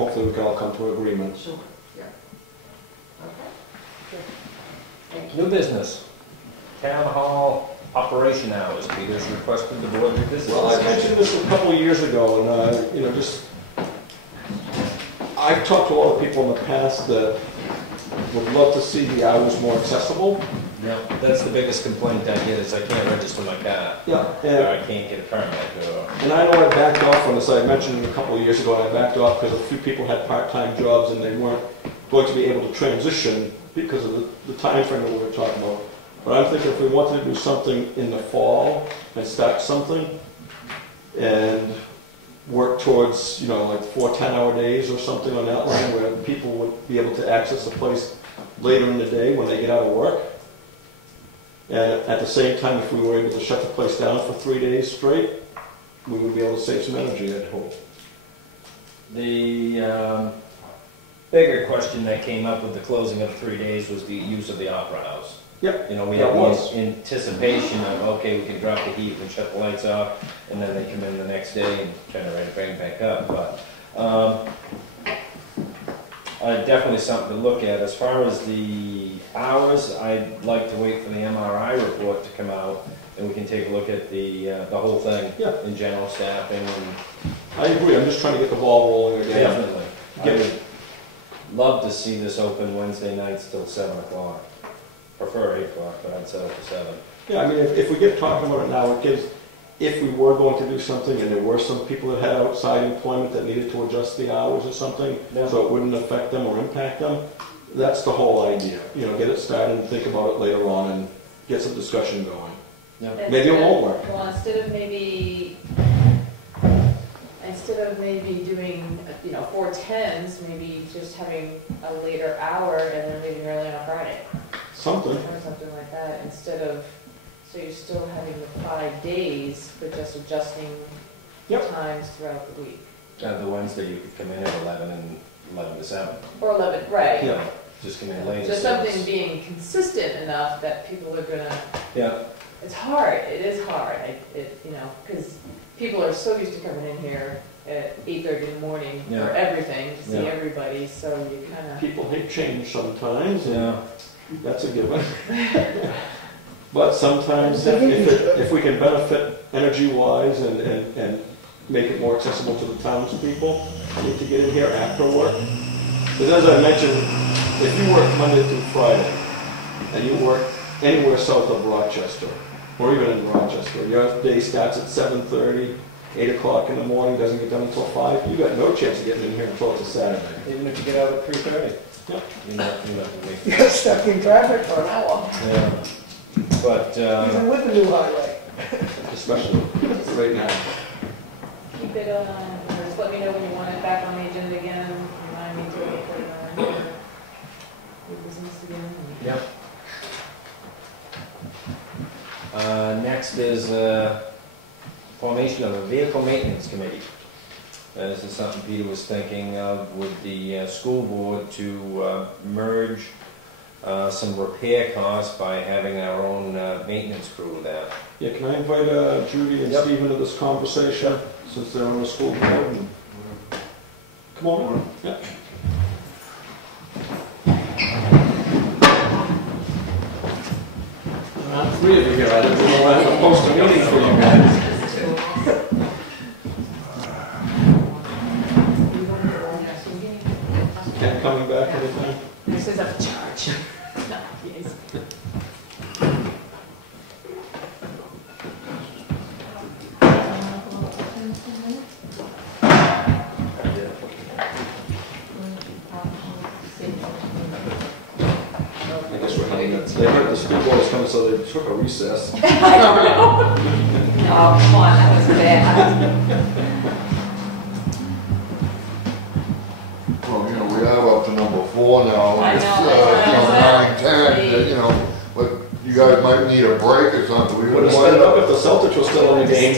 hopefully we can all come to an agreement. Sure, yeah. Okay, good. Thank you. New business. Town hall operation hours. Peter's requested the board revisit. Well, I mentioned this a couple of years ago, and you know, just I've talked to a lot of people in the past that would love to see the hours more accessible. Yeah, that's the biggest complaint I get is I can't register my car. Yeah, Or I can't get a permit. and I know I backed off on this. I mentioned a couple of years ago, I backed off because a few people had part-time jobs and they weren't going to be able to transition because of the time frame that we were talking about. But I'm thinking if we wanted to do something in the fall and start something and work towards, you know, like 4 10-hour days or something on that line where people would be able to access the place later in the day when they get out of work. And at the same time, if we were able to shut the place down for 3 days straight, we would be able to save some energy, I'd hope. The bigger question that came up with the closing of 3 days was the use of the Opera House. Yep. You know, we had the anticipation of, okay, we can drop the heat, we can shut the lights off, and then they come in the next day and turn it right back up. But definitely something to look at. As far as the hours, I'd like to wait for the MRI report to come out, and we can take a look at the whole thing in general staffing. And I agree. I'm just trying to get the ball rolling again. definitely. I would love to see this open Wednesday nights till 7 o'clock. Prefer 8 o'clock, but I'd settle for 7. Yeah, I mean, if we get talking about it now, it gives, if we were going to do something and there were some people that had outside employment that needed to adjust the hours or something, so it wouldn't affect them or impact them, that's the whole idea. You know, get it started and think about it later on and get some discussion going. Yeah. Maybe it won't work. Well, instead of maybe doing, you know, 4 10s, maybe just having a later hour and then leaving early on a Friday. Something. Or something like that, instead of, so you're still having the 5 days, but just adjusting times throughout the week. The Wednesday you could come in at 11 and 11 to 7. Or 11, right. Yeah. Just come in later. So something being consistent enough that people are gonna, Yeah. it's hard, it is hard, you know, because people are so used to coming in here at 8:30 in the morning for everything, to see everybody, so you kind of... People hate change sometimes, and Yeah. that's a given. But sometimes if we can benefit energy-wise and make it more accessible to the townspeople, need to get in here after work. Because as I mentioned, if you work Monday through Friday, and you work anywhere south of Rochester, or even in Rochester, your day starts at 7:30, 8 o'clock in the morning, doesn't get done until 5, you got no chance of getting in here until it's a Saturday. Even if you get out at 3:30. Yeah. You're not gonna make You got stuck in traffic for an hour, Yeah. But, even with the new highway. Especially right now. Keep it on, or just let me know when you want it back on the agenda again, remind me to put it on your business again. Yep. Next is formation of a vehicle maintenance committee. This is something Peter was thinking of with the school board to merge some repair costs by having our own maintenance crew with that. Yeah, can I invite Judy and Steve into this conversation, since they're on the school board? And come on. Yeah. Not 3 of you here. I didn't know I had to post a meeting for you guys. Yeah, coming back anytime. This is a charge. Yes. I guess we're having it. They heard the school board was coming, so they took a recess. I don't know. Oh, come on, that was bad. Well, you know, we have up to number 4 now. I It's, know, 9, 10, you know, but you guys might need a break or something. We Would have stood up if the Celtics were still in the game.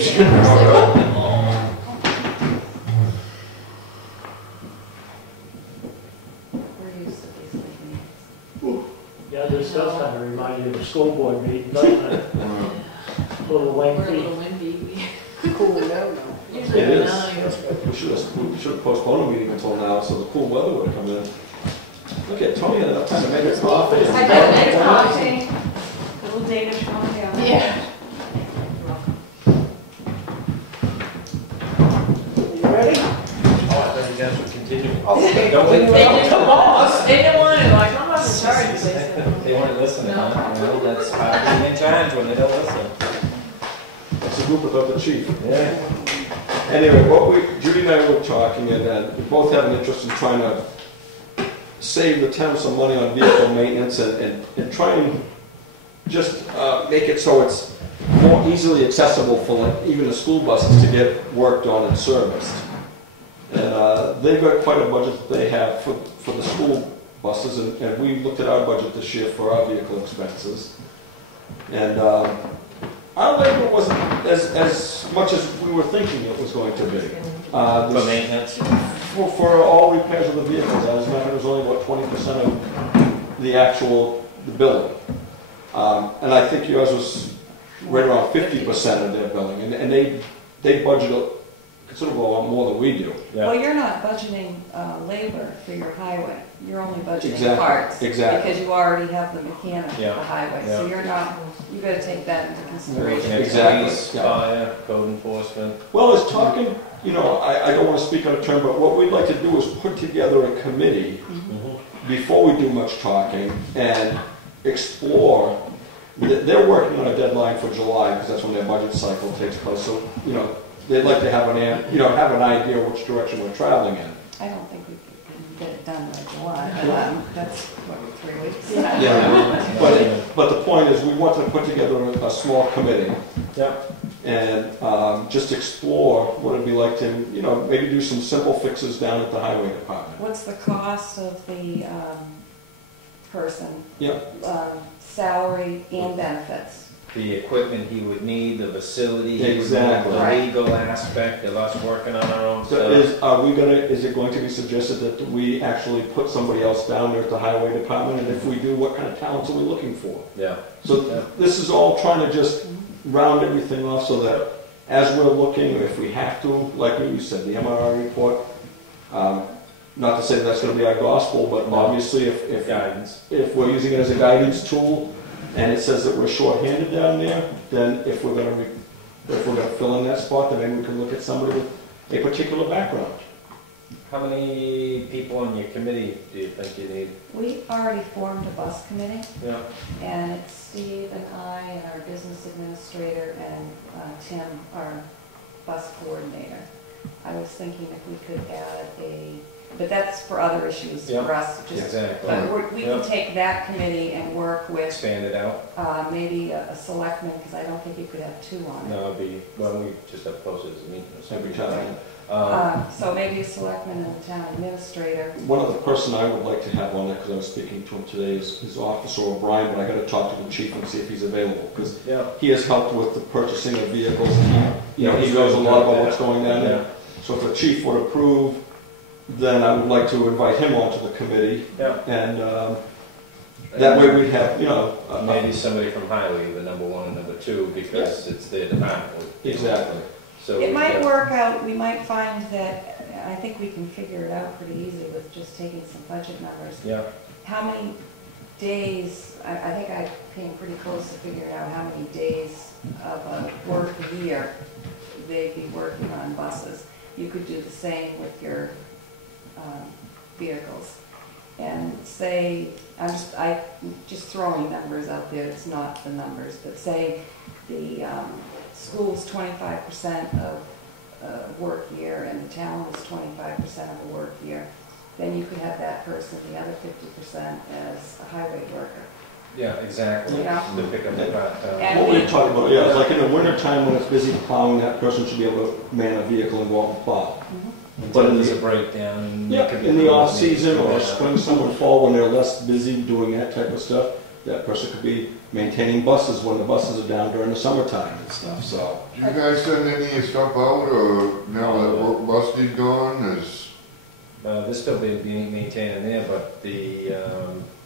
Yeah, this does kind of remind you of a school board meeting, doesn't it? A little We're a lengthy. little windy. Cooling down now. Usually It is. nine. We should have postponed the meeting until now, now, so the cool weather would have come in. Look at Tony had enough time to make his coffee. I did make coffee. Little Danish coffee on Yeah. You ready? Oh, I thought you guys would continue. Okay. Don't wait for They them. didn't Come on. They didn't want to, like, I'm not in charge, they said. They weren't listening, No. huh? Well, that's part of being in charge when they don't listen. It's a group without the chief. Yeah. Anyway, Judy and I were talking, and we both have an interest in trying to save the town some money on vehicle maintenance and try and just make it so it's more easily accessible for like even the school buses to get worked on and serviced. And they've got quite a budget that they have for the school buses, and we looked at our budget this year for our vehicle expenses. And our labor wasn't as much as we were thinking it was going to be. For maintenance? For all repairs of the vehicles, I was remember it was only about 20% of the actual billing. And I think yours was right around 50% of their billing, and they budget a considerable amount more than we do. Yeah. Well, you're not budgeting labor for your highway. You're only budgeting Exactly, parts. exactly. Because you already have the mechanic for Yeah, the highway. So yeah. you're not, you gotta take that into consideration. Exactly, Police, yeah. fire, code enforcement. Well, as talking, you know, I don't want to speak on a term, but what we'd like to do is put together a committee before we do much talking and explore. They're working on a deadline for July because that's when their budget cycle takes place. So, you know, they'd like to have have an idea which direction we're traveling in. I don't think we can get it done by July. That's, what, 3 weeks? Yeah. But the point is, we want to put together a small committee. Yep. And just explore what it'd be like to, you know, maybe do some simple fixes down at the highway department. What's the cost of the person? Yeah. Salary and benefits? The equipment he would need, the facility, he would need, Exactly. the Right. legal aspect of us working on our own So stuff. is it going to be suggested that we actually put somebody else down there at the highway department? And if we do, what kind of talents are we looking for? Yeah. So this is all trying to just round everything off so that as we're looking, if we have to, like you said, the MRI report, not to say that's going to be our gospel, but obviously if Guidance. if we're using it as a guidance tool and it says that we're short-handed down there, then if we're going to fill in that spot, then maybe we can look at somebody with a particular background. How many people on your committee do you think you need? We already formed a bus committee, Yeah. and it's Steve and I and our business administrator and Tim, our bus coordinator. I was thinking if we could add but that's for other issues Yeah. for us. Exactly. But we Yeah. can take that committee and work with Expand it out? maybe a selectman, because I don't think you could have two on it. No, it'd be, well, we just have posted as a meeting. Every time. So maybe a selectman and a town administrator. One other person I would like to have on that, because I was speaking to him today, is Officer O'Brien, but I got to talk to the chief and see if he's available, because Yeah. he has helped with the purchasing of vehicles. He knows a lot about what's going on there. So if the chief would approve, then I would like to invite him onto the committee, Yeah. and that way we'd have, Maybe somebody from highway, the number one and number two, because it's their department. Exactly. So It we might got- work out, we might find that, I think we can figure it out pretty easy with just taking some budget numbers. Yeah. How many days, I think I came pretty close to figuring out how many days of a work year they'd be working on buses. You could do the same with your vehicles. And say, I'm just throwing numbers out there, it's not the numbers, but say the school's 25% of work year and the town is 25% of a work year, then you could have that person, the other 50% as a highway worker. Yeah, exactly. Yeah. To pick up the part. And What we're talking about, yeah, it's like in the winter time when it's busy plowing, that person should be able to man a vehicle and go out and plow. But there's a breakdown. Yeah, in the off season or spring, summer, fall, when they're less busy doing that type of stuff, that person could be maintaining buses when the buses are down during the summertime and stuff, so. Do you guys send any of your stuff out, or now that Busty's gone, This still being maintained in there, but the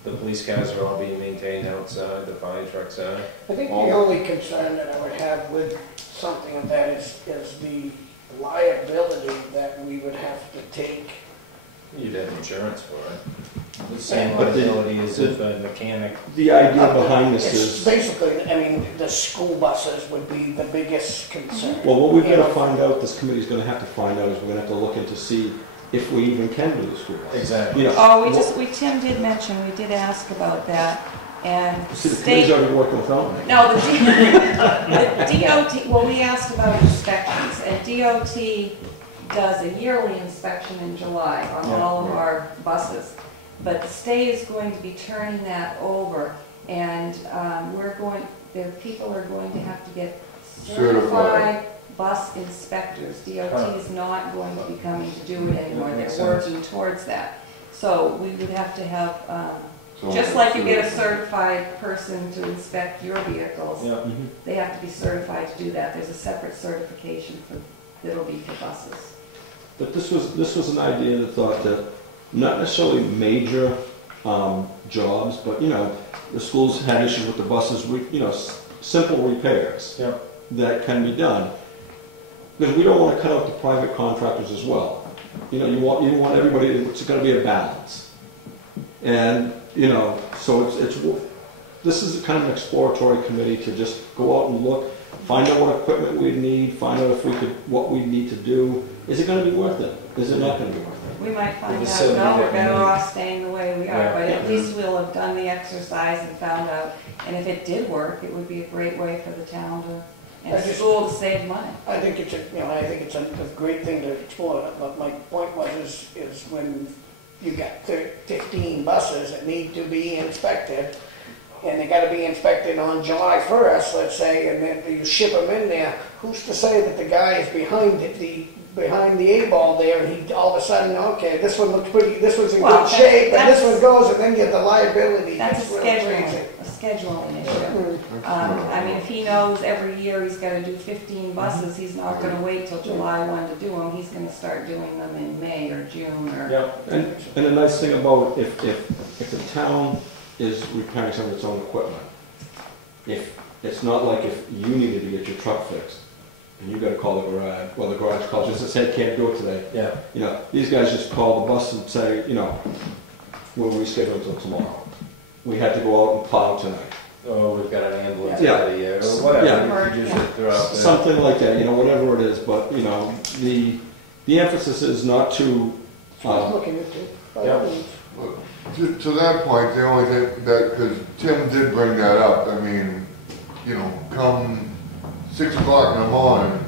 police cars are all being maintained outside, the fire trucks are. I think the only concern that I would have with something of that is the liability that we would have to take You'd have insurance for it. The same But the- liability as if a mechanic. The idea behind this It's is, basically, I mean, the school buses would be the biggest concern. well, what we've You got know, to find out, this committee's gonna have to find out, is we're gonna have to look into see if we even can do the school bus. Exactly. You know, Oh, Tim did mention, we did ask about that, and see, the committee's state, already working without me. no, the DOT, well, we asked about inspections, and DOT does a yearly inspection in July on Yeah. all of our buses. But the state is going to be turning that over, and the people are going to have to get certified bus inspectors. DOT is not going to be coming to do it anymore, That makes they're working towards that. So we would have to have, So- just like you get a certified person to inspect your vehicles, Yeah. Mhm. they have to be certified to do that. There's a separate certification that'll be for buses. But this was an idea that thought that, not necessarily major jobs, but, you know, the schools had issues with the buses, you know, simple repairs Yeah. that can be done. Because we don't want to cut out the private contractors as well. You know, you want everybody, it's got to be a balance. And, you know, so this is kind of an exploratory committee to just go out and look, find out what equipment we need, find out what we need to do. Is it going to be worth it? Is it not going to be worth it? We might find The out, facility no, we're that we better need. off staying the way we are, Yeah. but at Yeah. least we'll have done the exercise and found out. And if it did work, it would be a great way for the town and I the just- school to save money. I think it's a great thing to explore, but my point was, is when you got 15 buses that need to be inspected, and they gotta be inspected on July 1st, let's say, and then you ship them in there, who's to say that the guy is behind the A-ball there, and he all of a sudden, okay, this one looks pretty, this one's in Well, good shape, and this that's- one goes, and then you have the liability. That's It's a real crazy. scheduling issue. Mm. I mean, if he knows every year he's gotta do 15 buses, he's not gonna wait till July 1 to do them, he's gonna start doing them in May or June or. Yeah. And the nice thing about if the town is repairing some of its own equipment, if it's not like if you needed to get your truck fixed and you got to call the garage, well, the garage calls you and says, hey, can't do it today. Yeah. You know, these guys just call the bus and say, you know, we'll reschedule until tomorrow. We had to go out and plow tonight. Oh, we've got an ambulance Yeah. out of here, or whatever. Yeah. You could use it throughout the. Something like that, you know, whatever it is, but, you know, the emphasis is not to, I'm looking at it. Yeah. To that point, the only thing that, because Tim did bring that up, I mean, you know, come 6 o'clock in the morning,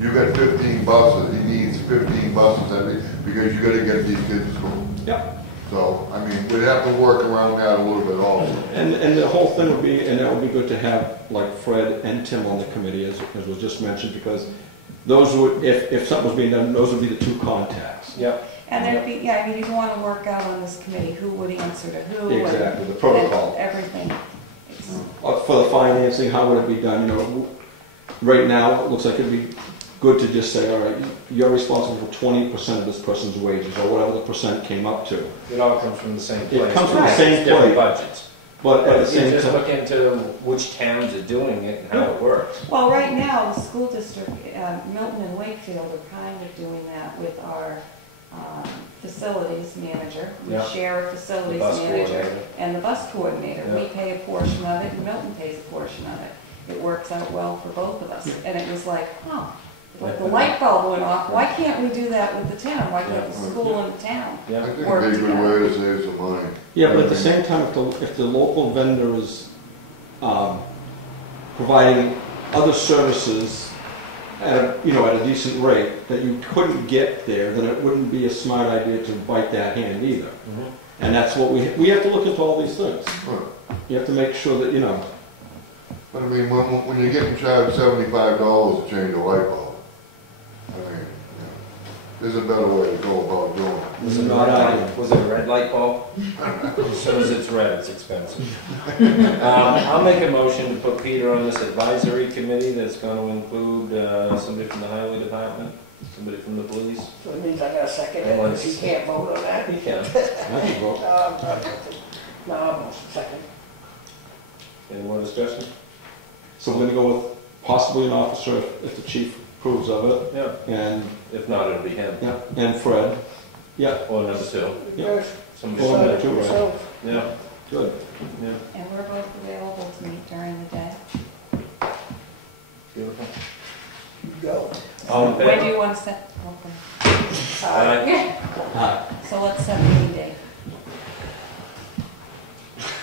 you got 15 buses, he needs 15 buses, because you gotta get these kids to school. yeah. So, I mean, we'd have to work around that a little bit also. And the whole thing would be, and that would be good to have like Fred and Tim on the committee, as was just mentioned, because those would, if something was being done, those would be the two contacts. Yeah. And there'd be, yeah, I mean, you'd wanna work out on this committee, who would answer to who. and- Exactly, the protocol. and everything. It's- For the financing, how would it be done, you know, right now, it looks like it'd be good to just say, all right, you're responsible for 20% of this person's wages, or whatever the percent came up to. It all comes from the same place. It comes from the It's same different place. budgets. But at But the you same just time, look into which towns are doing it and how it works. Well, right now, the school district, Milton and Wakefield are kind of doing that with our facilities manager. We Yeah. share a The facilities bus manager coordinator. and the bus coordinator. Yeah. We pay a portion of it and Milton pays a portion of it. It works out well for both of us. And it was like, oh, but the light bulb went off. Why can't we do that with the town? Why can't the Yeah. school and the town? I Yeah. think it'd be a good way to save some money. yeah, but at the same time, if the local vendor is providing other services at a decent rate that you couldn't get there, then it wouldn't be a smart idea to bite that hand either. Mhm. And that's what we have to look into all these things. Right. You have to make sure that, you know, But I mean, when you're getting charged $75 to change a light bulb, I mean, there's a better way to go about doing it. Was it a Not red ideal. light? Was it a red light bulb? As soon as it's red, it's expensive. I'll make a motion to put Peter on this advisory committee that's gonna include, somebody from the highway department, somebody from the police. So it means I gotta second it, because he can't vote on that. He can. I can vote. No, I'm second. Any more discussion? So we're gonna go with possibly an officer if the chief approves of it, Yeah. and, If not, it'll be him. yeah, and Fred. Yeah, Or number two. yeah, Somebody Or said number it. two, right? So, Yeah, good. yeah, And we're both available to meet during the day. beautiful. go. All in When do favor? you want to set? Okay. Aye. So let's set a meeting date.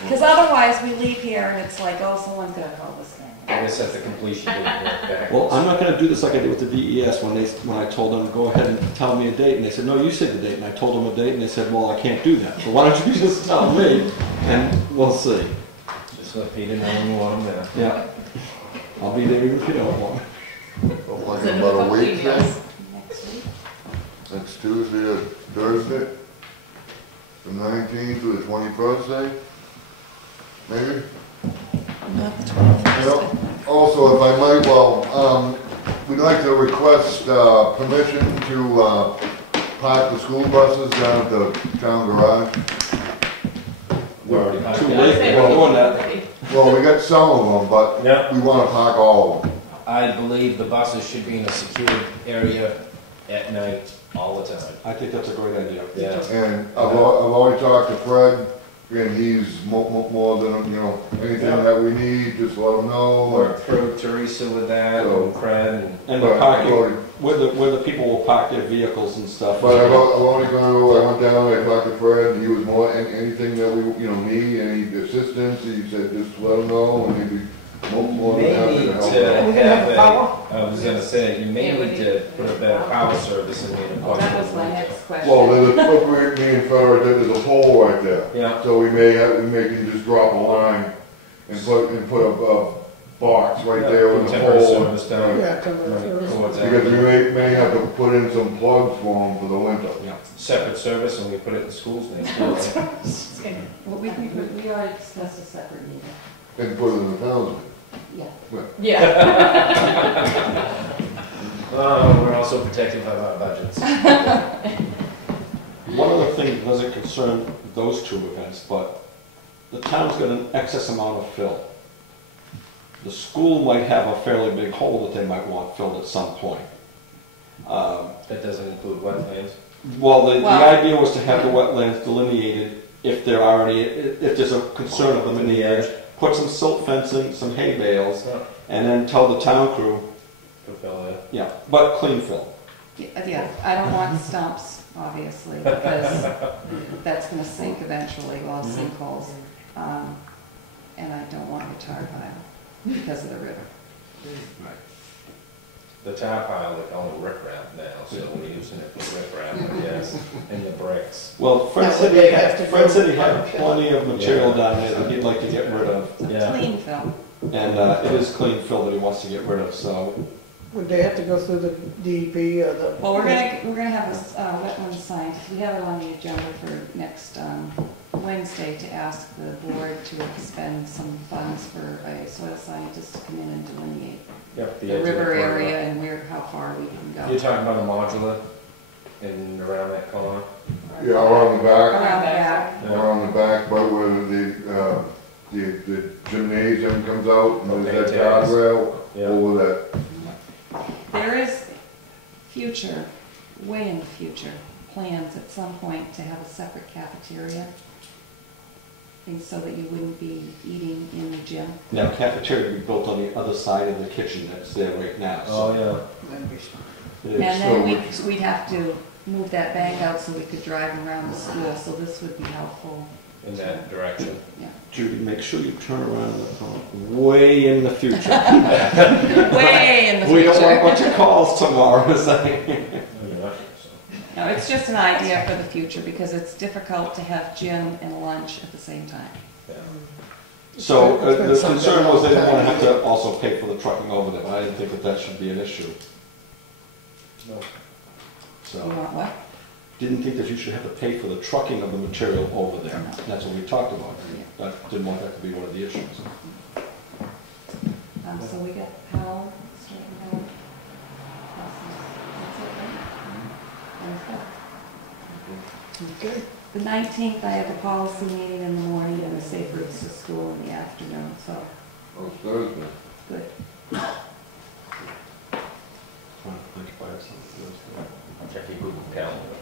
Because otherwise we leave here and it's like, oh, someone's gonna call this thing. I guess that's the completion date back. Well, I'm not gonna do this like I did with the DES when I told them, go ahead and tell me a date, and they said, no, you said the date, and I told them a date, and they said, well, I can't do that. So why don't you just tell me, and we'll see. Just let Peter know when you want him there. Yeah. I'll be there even if you don't want me. Like Send them about a couple week, then? emails. Next week? Next Tuesday or Thursday? The 19th or the 21st, say? Maybe? Not the 21st. Yep. Also, if I might, well, we'd like to request permission to park the school buses down at the town garage. We're already back. Too Yeah, late, say we're we doing that. already- Well, we got some of them, but Yeah, we want to park all of them. I believe the buses should be in a secured area at night all the time. I think that's a great idea. Yeah. And I've already talked to Fred, and he's more than, you know, anything that we need, just let him know. Work through Teresa with that, So- and Fred, and And the parking, where the people will park their vehicles and stuff. But I've only gone, I went down, I talked to Fred, and he was more, anything that we, you know, need, any assistance, he said, just let him know, and he'd be more than happy maybe to help to out. We gonna have have power? I was gonna say, you may Yeah, we need to put a better power service in the Oh, that was my next question. Well, there's a, me and Fred, there's a pole right there. Yeah, So we may can just drop a line and put a box right there on the temporary pole. service down. Yeah, come on, Right, towards Because we that. may have to put in some plugs for them for the winter. Separate service, and we put it in schools next door. Well, we already discussed a separate meeting. And put it in the town. Yeah. Yeah. Oh, we're also protected by our budgets. One other thing that doesn't concern those two events, but the town's got an excess amount of fill. The school might have a fairly big hole that they might want filled at some point. That doesn't include wetlands. Well, the Well- idea was to have the wetlands delineated if there are any, if there's a concern of them in the edge. Put some silt fencing, some hay bales, Yeah. and then tell the town crew, Fulfill that. yeah, but clean fill. Yeah, I don't want stumps, obviously, because that's gonna sink eventually, well, sinkholes. And I don't want a tar pile because of the river. The tar pile, they call it riprap now, so we're using it for riprap, I guess, and the bricks. Well, Fred Now, said would he they have to Fred go said he had on fill? plenty of material down there that he'd like to get rid of. Yeah. Clean film. And it is clean fill that he wants to get rid of, so. Would they have to go through the DEP or the? Well, we're gonna have a wetland scientist, we have it on the agenda for next Wednesday to ask the board to expend some funds for a soil scientist to come in and delineate Yep, the edge of river corner. area and how far we can You're go. talking about a modular in around that corner? Yeah, around the back, Around the back. around the back, but where the gymnasium comes out, and there's that guardrail Yeah. over that. There is future, way in the future, plans at some point to have a separate cafeteria. And so that you wouldn't be eating in the gym. Now, cafeteria would be built on the other side of the kitchen that's there right now, Oh, so. yeah. It is. And So then we'd have to move that bank out so we could drive around the school, so this would be helpful. In that direction. Judy, make sure you turn around and look way in the future. Way in the We don't want a future. bunch of calls tomorrow saying. Yeah, so. No, it's just an idea for the future because it's difficult to have gym and lunch at the same time. Yeah. So It's been the something concern was they didn't long want to have time. to also pay for the trucking over there, but I didn't think that that should be an issue. No. You So, want what? didn't think that you should have to pay for the trucking of the material over there. No. That's what we talked about. I didn't want that to be one of the issues. So we got Powell straightened out. That's it, right? Okay. The 19th, I have a policy meeting in the morning and a safe routes to school in the afternoon, so Oh, Thursday. good. Check your Google Calendar.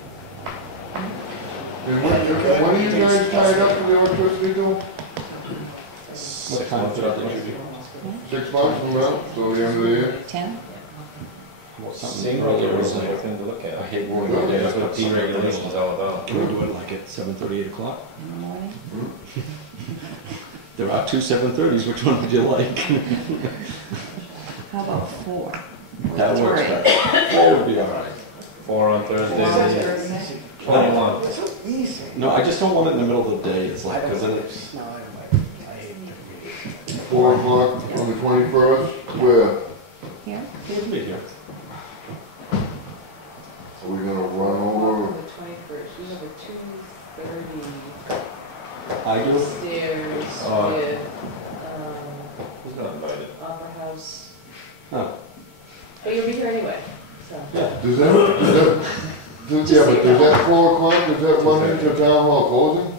And when are you guys tied up for the electricity bill? What time is it? 6 months from now, so the end of the year? 10? Well, something Seemed like a reasonable thing to look at. I hate worrying Well, about That's what that. deregulation is all about. Can we do it like at 7:30, 8 o'clock? In the morning? There are two 7:30s, which one would you like? How about 4? That works Three. better. 4 would be all right. 4 on 4 on Thursday, Thursday? 21. It's so easy. No, I just don't want it in the middle of the day. It's like, because then it's, No, I don't like it. I hate it. 4 o'clock on the 21st, where? Here? it'll be here. Are we gonna run On over? the 21st, we have a 2:30 I do. upstairs with, Who's not invited? Opera House. Huh. But you'll be here anyway, so. Yeah. Does that, yeah, but does that 4 o'clock, does that run into town hall closing?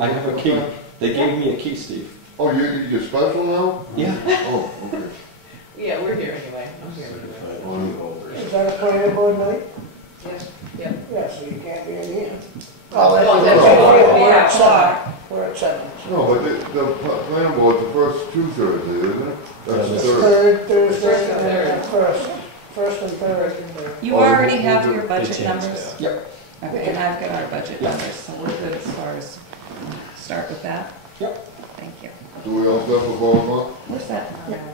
I have a key. They gave me a key, Steve. Oh, you're special now? Yeah. Oh, okay. Yeah, we're here anyway. I'm here anyway. Is that a planning board night? Yeah. Yeah, so you can't be in here. Well, Well, that's right. we're at Yeah. 7. We're at 7. No, but the planning board's the first 2 Thursdays, isn't it? That's the Yeah, third. Third Thursday First and third. and first and third. You Oh, already we'll have do- your They budget changed numbers? that. Yep. Okay, and I've got our budget Yeah. numbers, so we're good as far as, start with that? Yep. Thank you. Do we all set for 4 o'clock? What's that?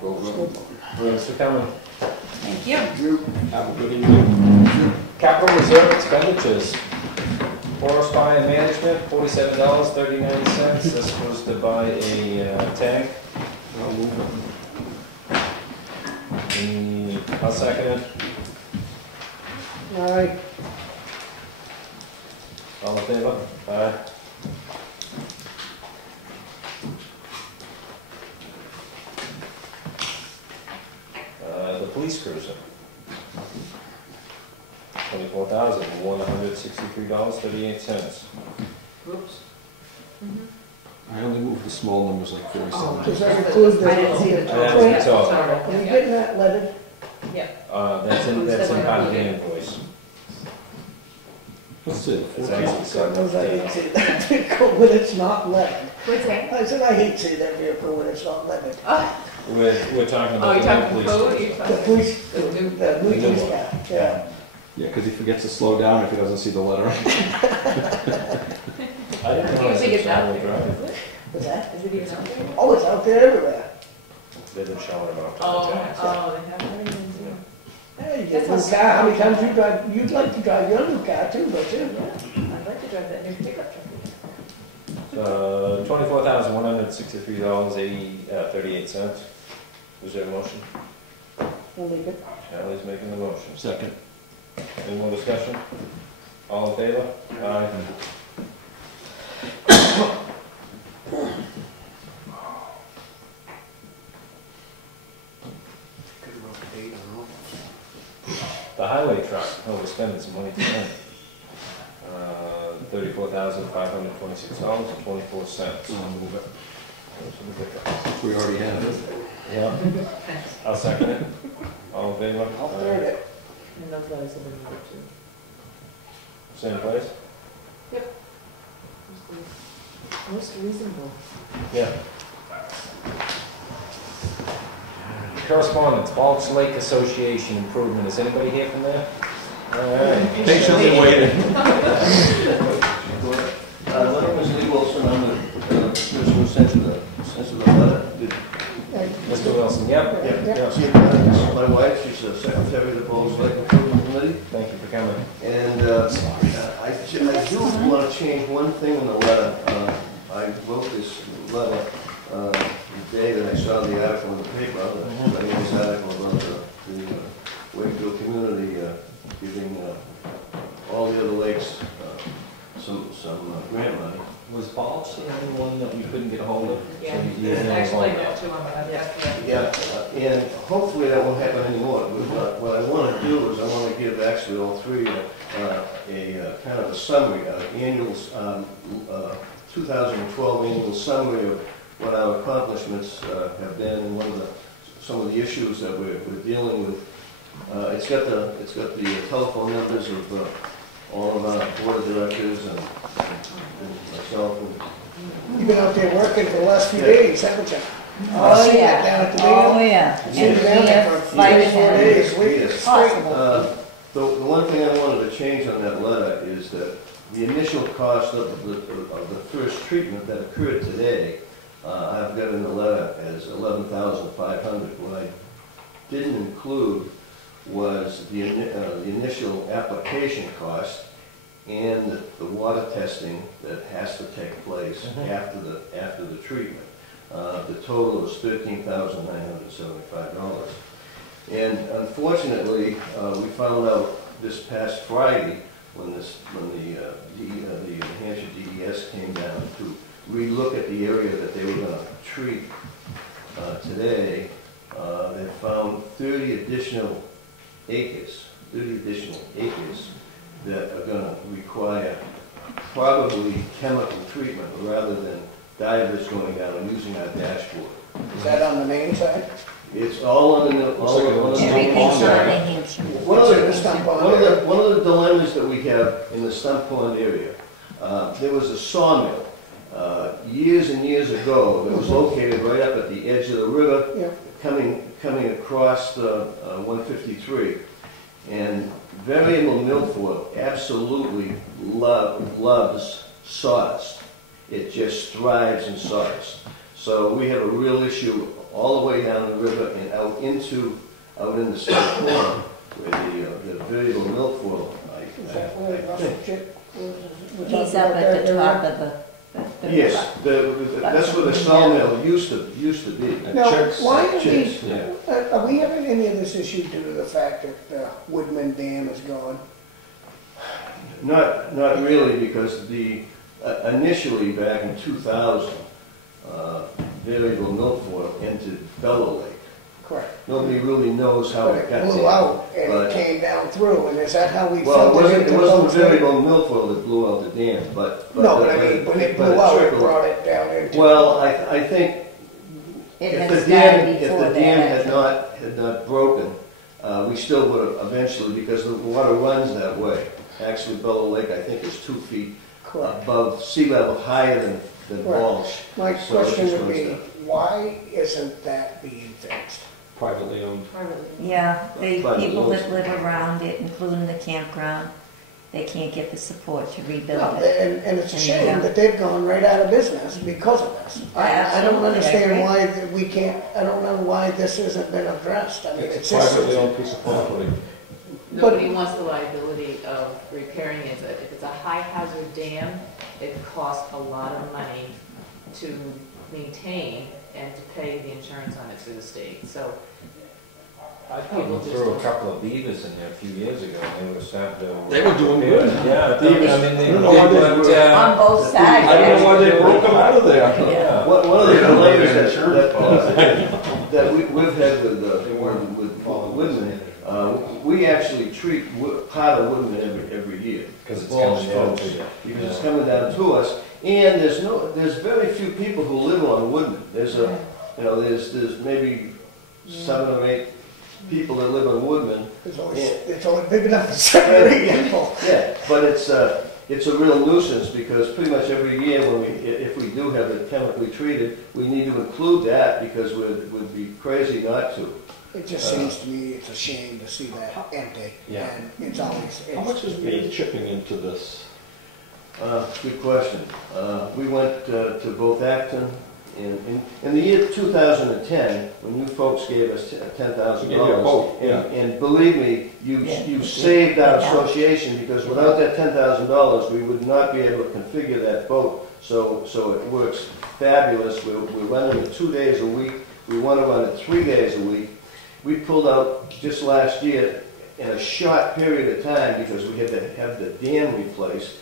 Go for it. Thanks for coming. Thank you. Have a good evening. Capital Reserve Expenditures. Forest Fire Management, $47.39. This was to buy a tank. I'll move it. I'll second it. All right. All in favor? Aye. The police cruiser. $24,163.38. Whoops. I only moved the small numbers like 47. Does that include the? I didn't see the I didn't see the total. Sorry. Are you getting that leaded? That's in part of the invoice. What's it? It's 14? actually God knows I hate $7. to see that vehicle when it's not leaded. What's that? I said, I hate to see that vehicle when it's not leaded. We're talking Oh, about you're the talking new code? police You're cruiser. The talking- police, The new- the new The new police one. car, yeah. Yeah, because he forgets to slow down if he doesn't see the letter. I didn't know You think it's out all-wheel there? drive. Is it? What's that? Is it even out there? Oh, it's out there everywhere. They've been showing about Oh, the tanks. they have. Hey, you That's get a new awesome. car, how many times you drive, you'd like to drive your new car too, don't you? Yeah, I'd like to drive that new pickup truck again. $24,163.38. Was there a motion? We'll leave it. Charlie's making the motion. Second. Any more discussion? All in favor? Aye. The highway truck, we're spending some money tonight. $34,526.24. I'll move it. Those are the difference. We already have it. Yeah, Thanks. I'll second it. All in favor? I'll third it. And those guys have been there too. Same place? Most reasonable. Yeah. Correspondence, Balch Lake Association improvement. Is anybody here from there? All right. Patiently waiting. My name is Lee Wilson, I'm the person who sent you the letter. Mr. Wilson, yep. This is my wife, she's the secretary of the Balch Lake Improvement Committee. Thank you for coming. And I do want to change one thing in the letter. I wrote this letter the day that I saw the article in the paper, this article about the Wakefield community giving all the other lakes some grant money. Was Balch the only one that you couldn't get a hold of? Yeah, So you didn't actually, know no, about too long, but yeah. Yeah, and hopefully that won't happen anymore. What I want to do is I want to give actually all three a kind of a summary, annual 2012 annual summary of what our accomplishments have been and some of the issues that we're dealing with. It's got the telephone numbers of all of our board of directors and myself. You've been out there working for the last few Yeah. days, haven't you? Oh, Seen yeah. that down at the Oh, meeting. yeah. Seen it down there for Fighting 3 or 4 him. days, we Yes. straight. The one thing I wanted to change on that letter is that the initial cost of the first treatment that occurred today, I've got in the letter as $11,500. What I didn't include was the initial application cost and the water testing that has to take place after the treatment. The total was $13,975. And unfortunately, we found out this past Friday when the New Hampshire DES came down to relook at the area that they were going to treat today. They found 30 additional acres that are going to require probably chemical treatment rather than divers going down and using our dashboard. Is that on the main side? It's all on the, Everything's on New Hampshire. One of the dilemmas that we have in the Stump Pond area, there was a sawmill years and years ago that was located right up at the edge of the river, Yeah. coming across 153. And Variable Milford absolutely loves sawdust. It just thrives in sawdust. So we have a real issue all the way down the river and out in the Stump Pond where the Variable Milford. Is that where Russell Chick was? He's up at the top of the. Yes, that's where the sawmill used to be. Now, Chicks. why are we, Chicks, yeah. are we having any of this issue due to the fact that the Woodman Dam is gone? Not really, because initially back in 2000, Variable Milford entered Bellow Lake. Correct. Nobody really knows how But it it got blew there. out and but- it came down through, and is that how we Well, filtered it into wasn't Boats Lake? Variable Milford that blew out the dam, but No, but I mean, when it blew out, it trickled. brought it down into. Well, I think It if had the started dam before that. had not broken, we still would have eventually, because the water runs that way. Actually, Bellow Lake, I think, is 2 feet Correct. above sea level, higher than Correct. Balch. My So it question just would runs be, down. why isn't that being fixed? Privately owned. Yeah, the Private people roads. that live around it, including the campground, they can't get the support to rebuild No, it. and it's a And, shame that they've gone right out of business because of this. I don't Absolutely, I understand agree. why we can't, I don't know why this hasn't been addressed. I mean, It's it's a just. privately owned piece of property. Nobody wants the liability of repairing it. If it's a high hazard dam, it costs a lot of money to maintain and to pay the insurance on it through the state. So I thought we threw a couple of beavers in there a few years ago, and they were starting to. They were doing good. Yeah, I mean, they I don't know why they but, were- On both sides. I don't know why they broke them out of there. Yeah. One of the delays Insurance that we've had with Woodman, we actually treat part of Woodman every year. Because it's Balch coming down folks, to you. Because it's coming down to us, and there's very few people who live on Woodman. There's maybe 7 or 8 people that live on Woodman. It's only big enough for 7 or 8 people. Yeah, but it's a real nuisance because pretty much every year if we do have it chemically treated, we need to include that because we'd be crazy not to. It just seems to me it's a shame to see that empty. Yeah. And it's always. How much is we chipping into this? Good question. We went to both Acton in the year 2010, when you folks gave us $10,000. Gave you a boat, yeah. And believe me, you saved our association because without that $10,000, we would not be able to configure that boat. So it works fabulous. We're running it 2 days a week. We want to run it 3 days a week. We pulled out just last year in a short period of time because we had to have the dam replaced.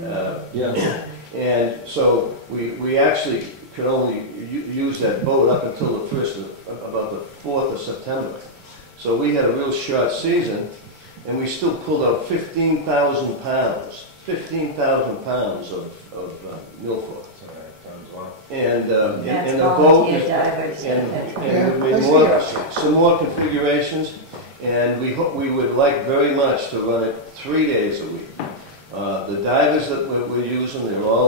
Yeah. And so we actually could only use that boat up until about the 4th of September. So we had a real short season, and we still pulled out 15,000 pounds of milfoil. And That's the boat, volunteer divers. and we made some more configurations, and we would like very much to run it 3 days a week. The divers that we're using, they're all